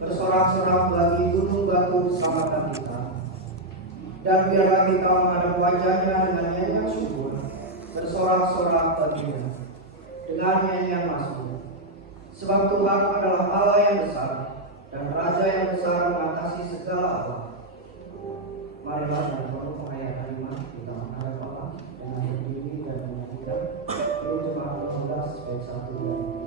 bersorak-sorak bagi gunung batu sahabat kita. Dan biarlah kita menghadap wajahnya dengan nyanyian syukur, bersorak-sorak baginya dengan nyanyian mazmur. Sebab Tuhan adalah Allah yang besar dan Raja yang besar mengatasi segala Allah. Marilah dalam waktu penghayatan iman kita menghadap Allah dengan berdiri dan menyanyikan Jemaat 16 bait 1 dan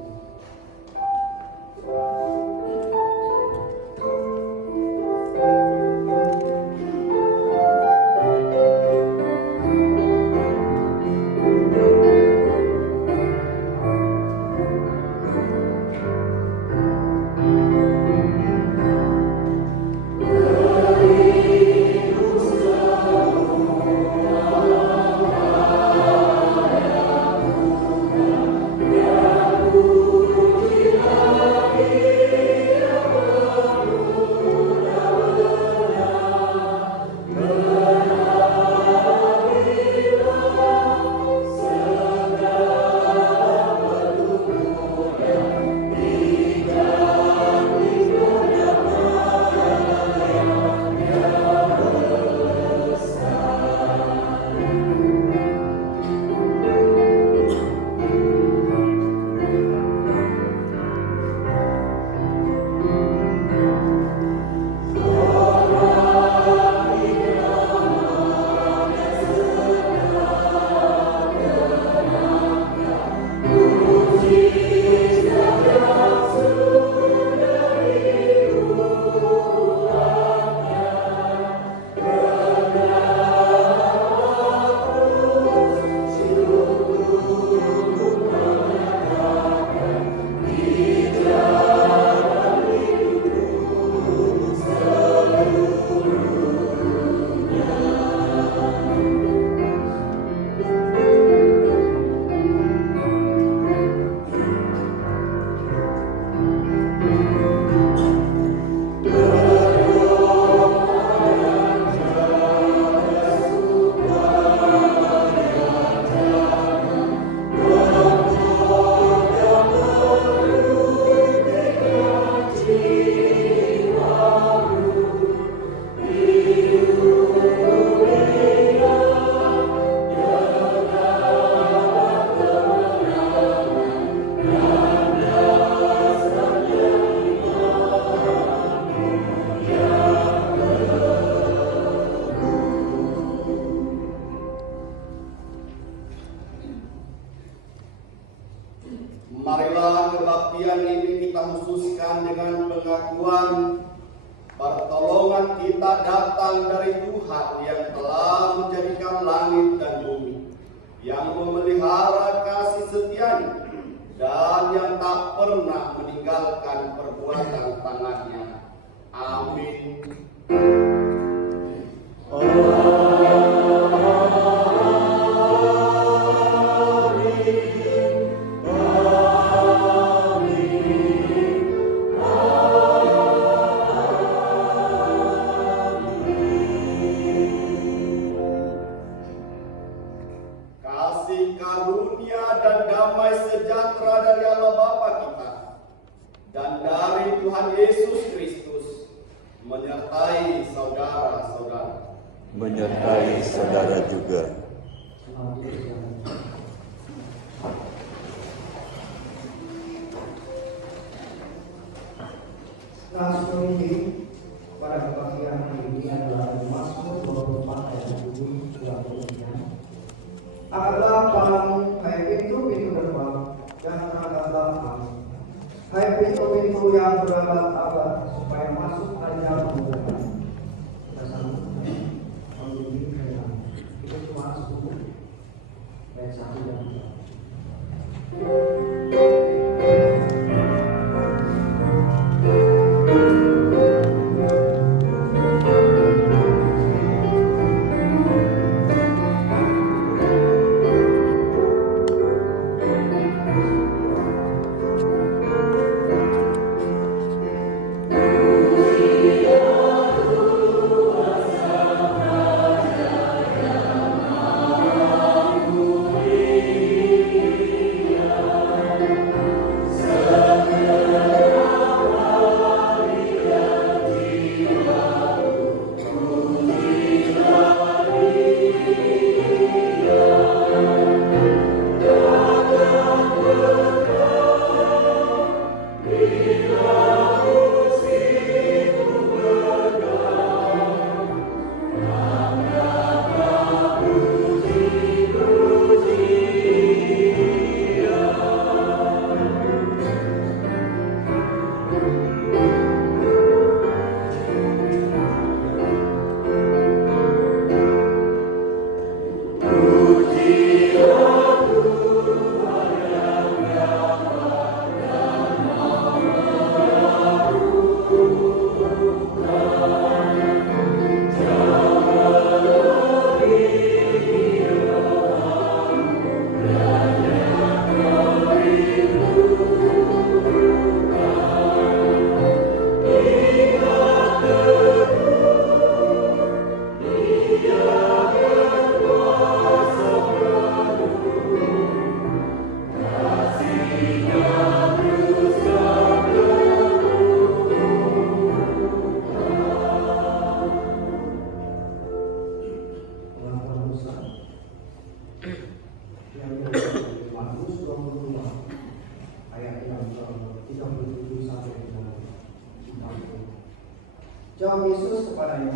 Jawab Yesus kepadanya,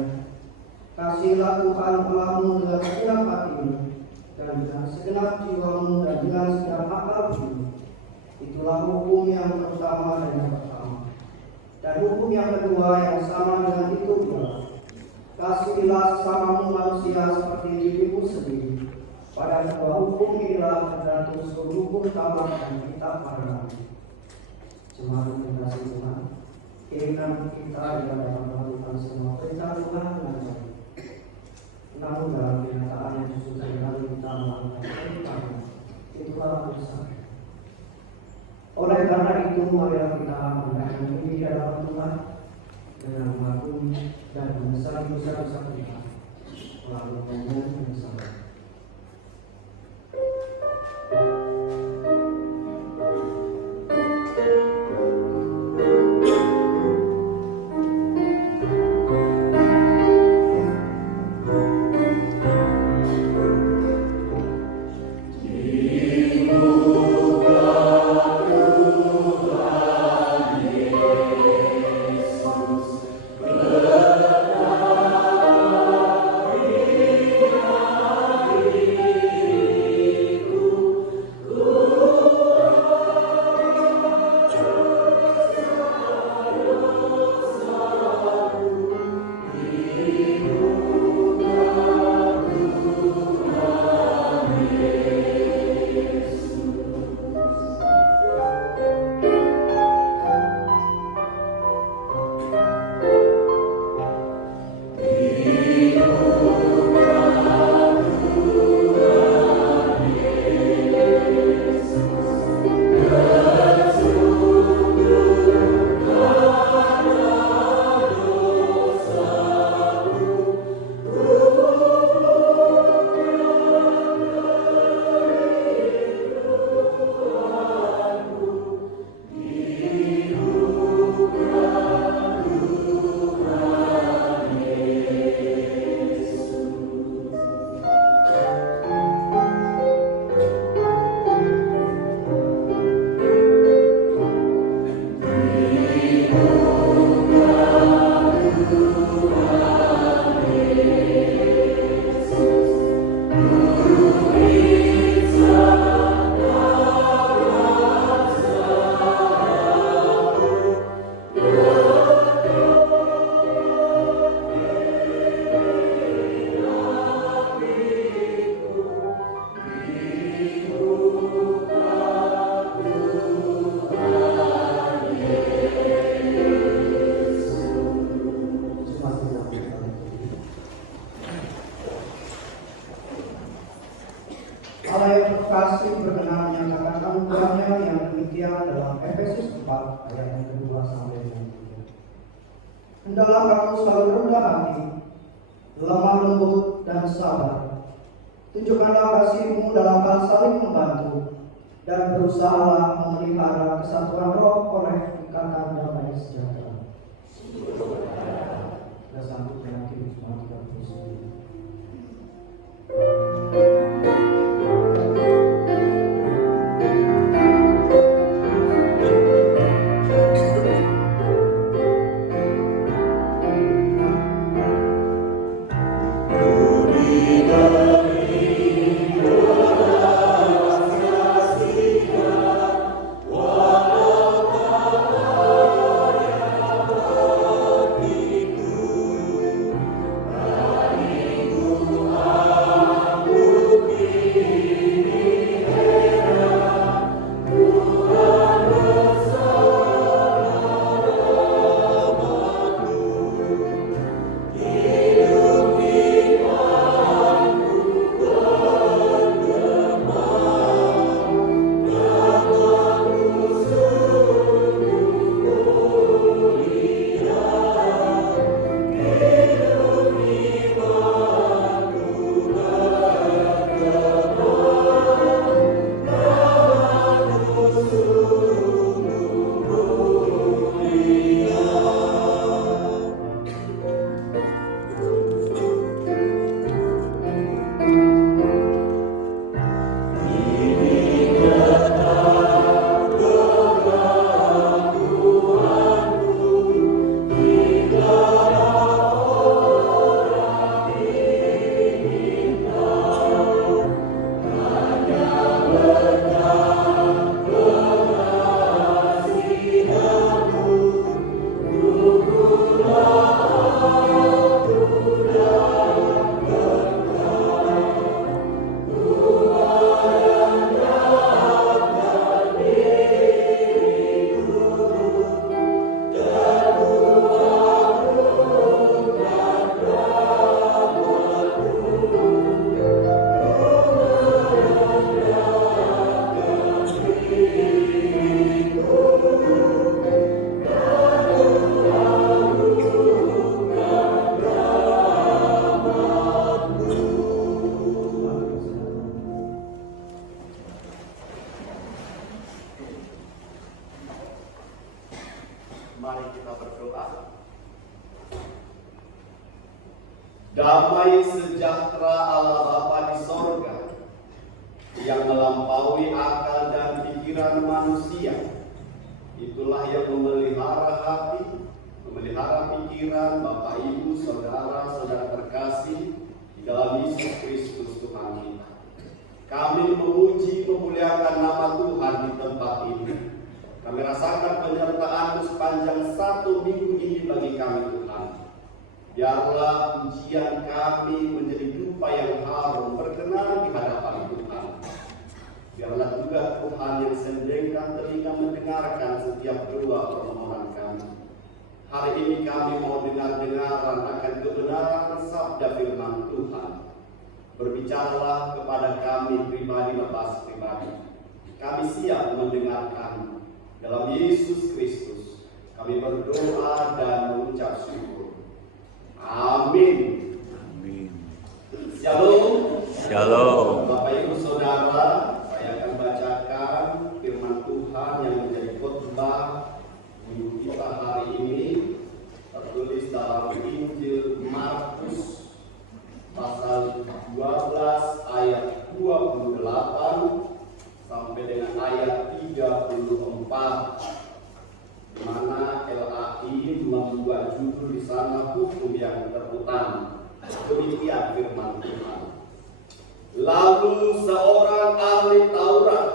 "Kasihilah Tuhan Allahmu dengan segenap hatimu, dan dengan segenap jiwamu, dan dengan segenap akalmu. Itulah hukum yang pertama dan yang pertama. Dan hukum yang kedua yang sama dengan itu pula, kasihilah sesamamu manusia seperti dirimu sendiri. Pada kedua hukum inilah tergantung seluruh hukum Taurat dan kitab para nabi." Jemaat yang dikasihi Tuhan, keinginan kita adalah dalam melakukan semua perintah Tuhan dengan baik. Namun dalam kenyataan yang justru seringkali kita melakukan perintah itu hal besar. Oleh karena itu, marilah kita menggunakan diri di hadapan Tuhan dengan mengagumi dan menyesali dosa-dosa kita melalui penyanyian yang sabar. Allah yang terkasih berkenan menyatakan anugerahnya yang demikian dalam Efesus 4 ayat yang kedua sampai yang ketiga. Hendaklah kamu selalu rendah hati, lemah lembut dan sabar. Tunjukkanlah kasihmu dalam hal saling membantu, dan berusahalah memelihara kesatuan roh oleh ikatan damai sejahtera. Kita sambut dengan Mazmur 39. Wah Damai sejahtera Allah Bapa di sorga yang melampaui akal dan pikiran manusia, itulah yang memelihara hati, memelihara pikiran Bapak Ibu, saudara-saudara terkasih di dalam Yesus Kristus Tuhan kita. Kami memuji memuliakan nama Tuhan di tempat ini. Kami rasakan penyertaan-Mu sepanjang 1 minggu ini bagi kami Tuhan. Biarlah pujian kami menjadi dupa yang harum berkenan di hadapan Tuhan. Biarlah juga Tuhan yang sendirikan telinga mendengarkan setiap doa permohonan kami. Hari ini kami mau dengar-dengaran akan kebenaran sabda firman Tuhan. Berbicaralah kepada kami pribadi lepas pribadi. Kami siap mendengarkan. Dalam Yesus Kristus kami berdoa dan mengucap syukur. Amin. Amin. Shalom. Shalom. Bapak Ibu Saudara, saya akan bacakan firman Tuhan yang menjadi khotbah minggu kita hari ini, tertulis dalam Injil Markus pasal 12 ayat 28 sampai dengan ayat 34. Di mana LAI membuat judul di sana hukum yang terutama. Demikian firman Tuhan. Lalu seorang ahli Taurat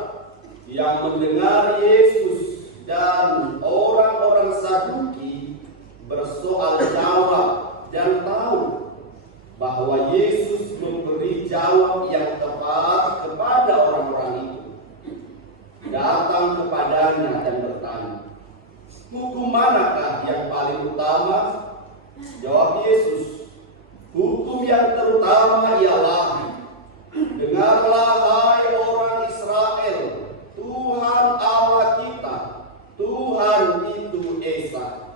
yang mendengar Yesus dan orang-orang Saduki bersoal jawab dan tahu bahwa Yesus memberi jawab yang tepat kepada orang-orang itu, datang kepadanya dan bertanya, "Hukum manakah yang paling utama?" Jawab Yesus, "Hukum yang terutama ialah, dengarlah hai orang Israel, Tuhan Allah kita, Tuhan itu Esa.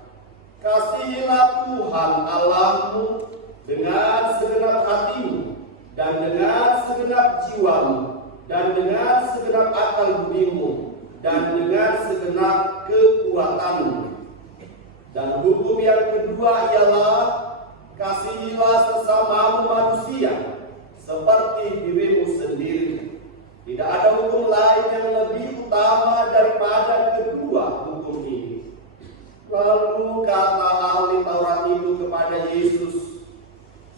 Kasihilah Tuhan Allahmu dengan segenap hatimu, dan dengan segenap jiwamu, dan dengan segenap akal budimu, dan dengan segenap kekuatanmu. Dan hukum yang kedua ialah, kasihilah sesamamu manusia seperti dirimu sendiri. Tidak ada hukum lain yang lebih utama daripada kedua hukum ini." Lalu kata ahli Taurat itu kepada Yesus,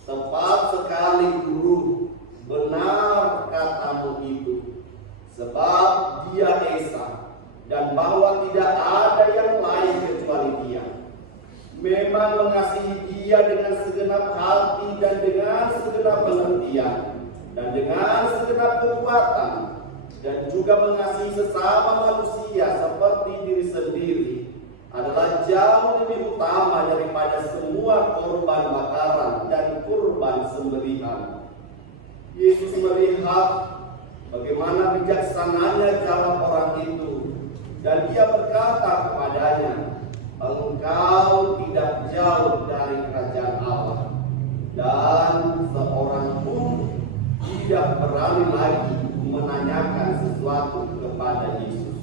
"Tepat sekali Guru, benar katamu itu, sebab dia Esa, dan bahwa tidak ada yang lain kecuali dia. Memang mengasihi dia dengan segenap hati dan dengan segenap pengertian dan dengan segenap kekuatan, dan juga mengasihi sesama manusia seperti diri sendiri adalah jauh lebih utama daripada semua korban bakaran dan kurban sembelihan." Yesus melihat bagaimana bijaksananya jawab orang itu, dan dia berkata kepadanya, "Engkau tidak jauh dari kerajaan Allah." Dan seorang pun tidak berani lagi menanyakan sesuatu kepada Yesus.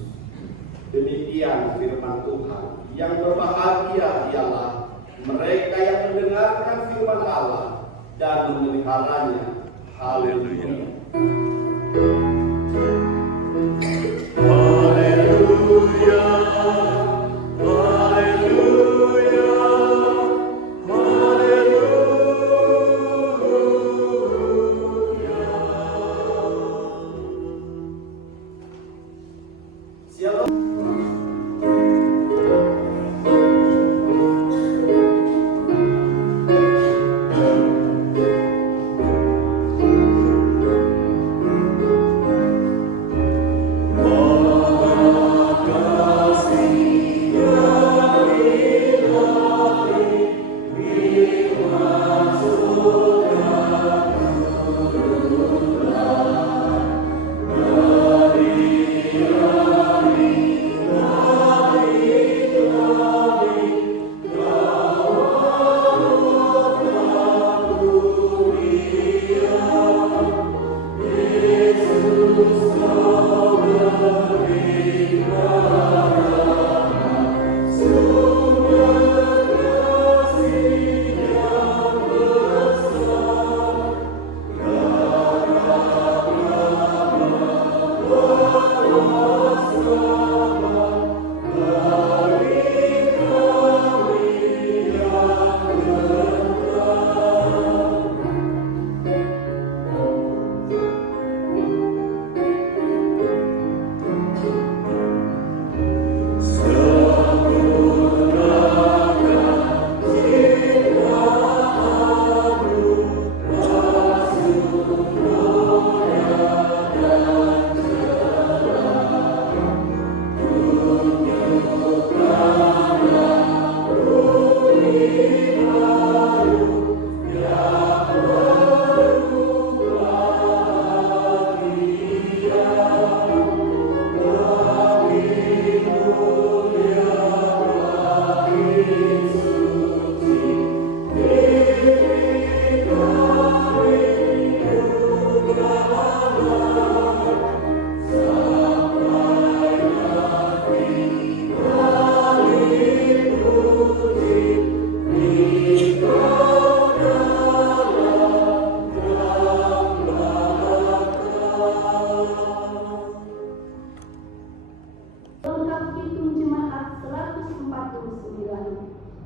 Demikian firman Tuhan. Yang berbahagia ialah mereka yang mendengarkan firman Allah dan memeliharanya. Haleluya. Haleluya. Haleluya. Haleluya. Shalom.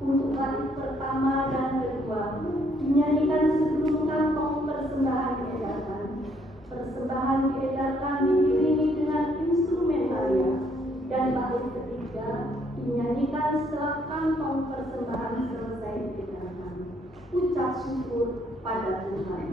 untuk kali pertama dan kedua dinyanyikan sebelum kantong persembahan diedarkan. Persembahan diedarkan diiringi dengan instrumen tarian, dan bait ketiga dinyanyikan setelah kantong persembahan selesai diedarkan. Ucap syukur pada Tuhan.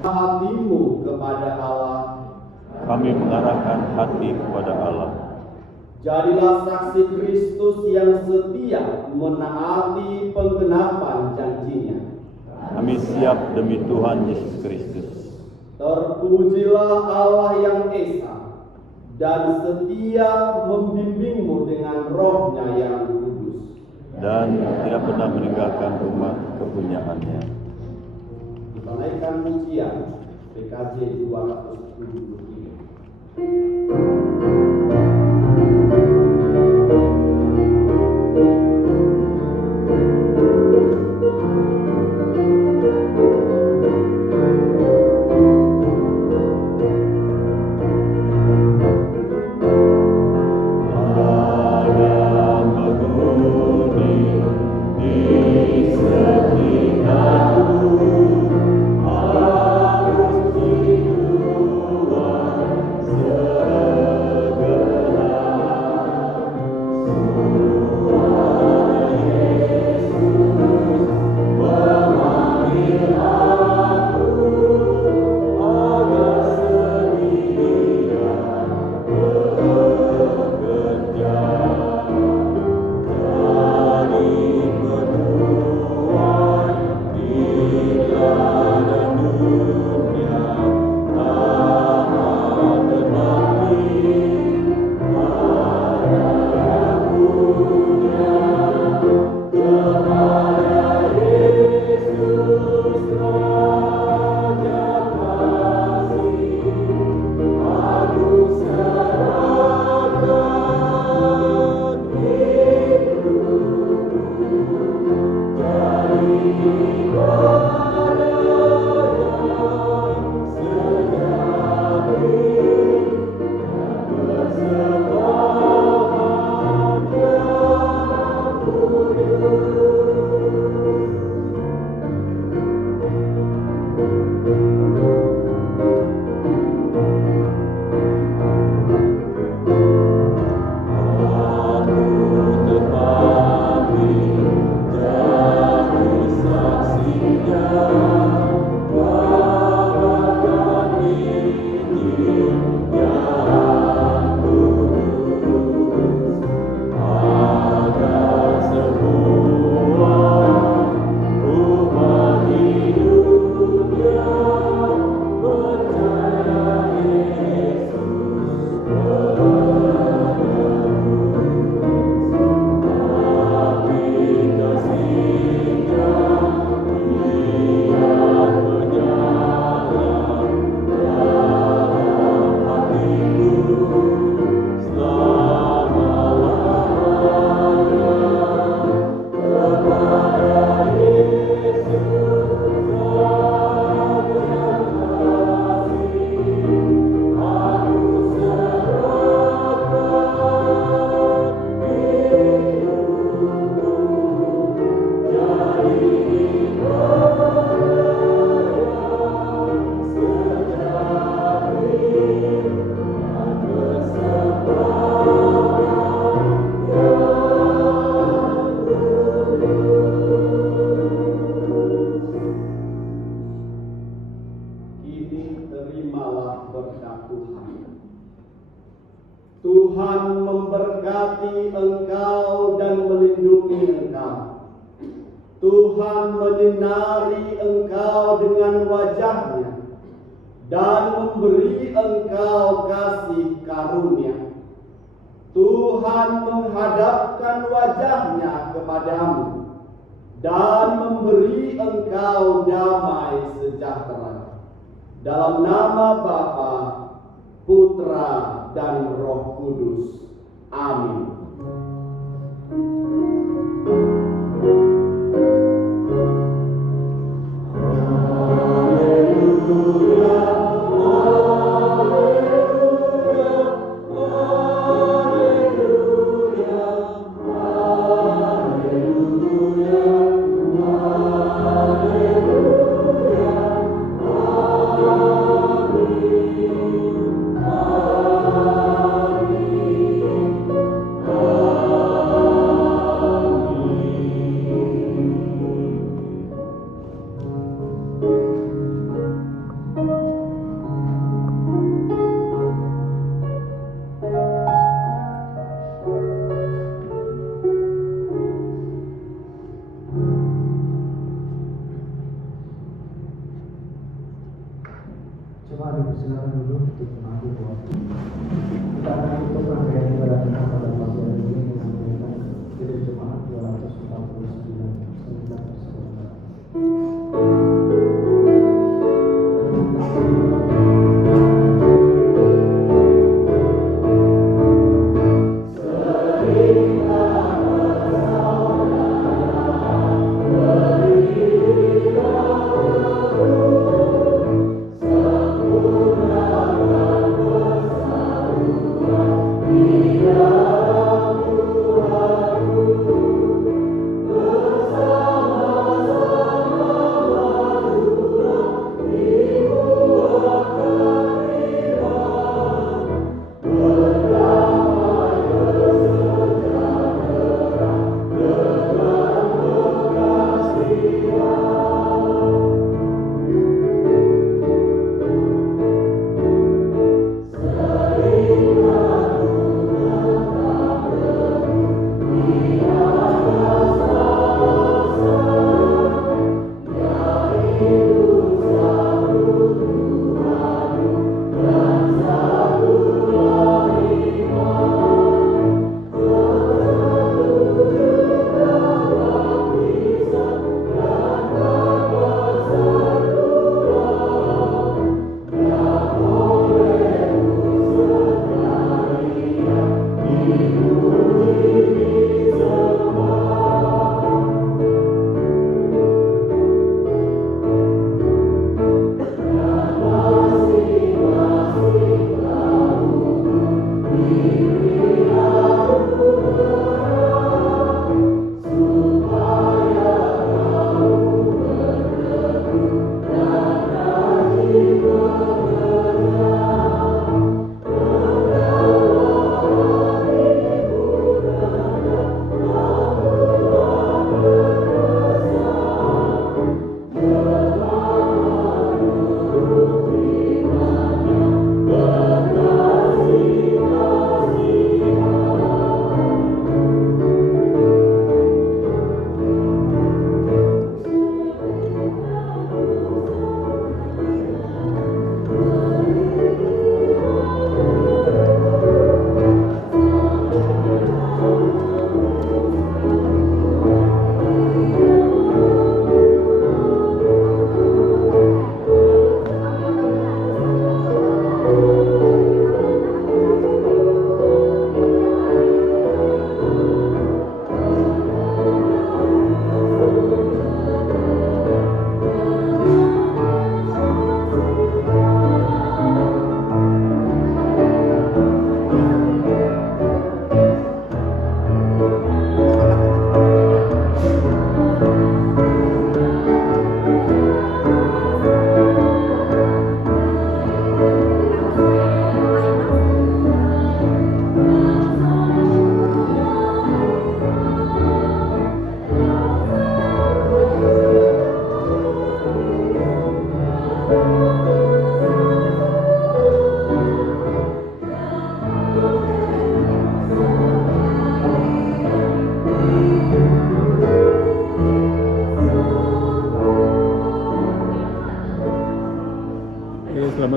Hatimu kepada Allah, Kami mengarahkan hati kepada Allah. jadilah saksi Kristus yang setia menaati penggenapan janjinya. Kami siap demi Tuhan Yesus Kristus. Terpujilah Allah yang esa dan setia membimbingmu dengan rohnya yang kudus. Dan tidak pernah meninggalkan rumah kepunyaannya. Menaikkan pujian PKJ 273. Ada Tuhan menyinari engkau dengan wajah-Nya dan memberi engkau kasih karunia. Tuhan menghadapkan wajah-Nya kepadamu dan memberi engkau damai sejahtera. Dalam nama Bapa, Putra, dan Roh Kudus. Amin.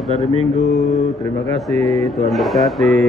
Selamat hari Minggu. Terima kasih. Tuhan berkati.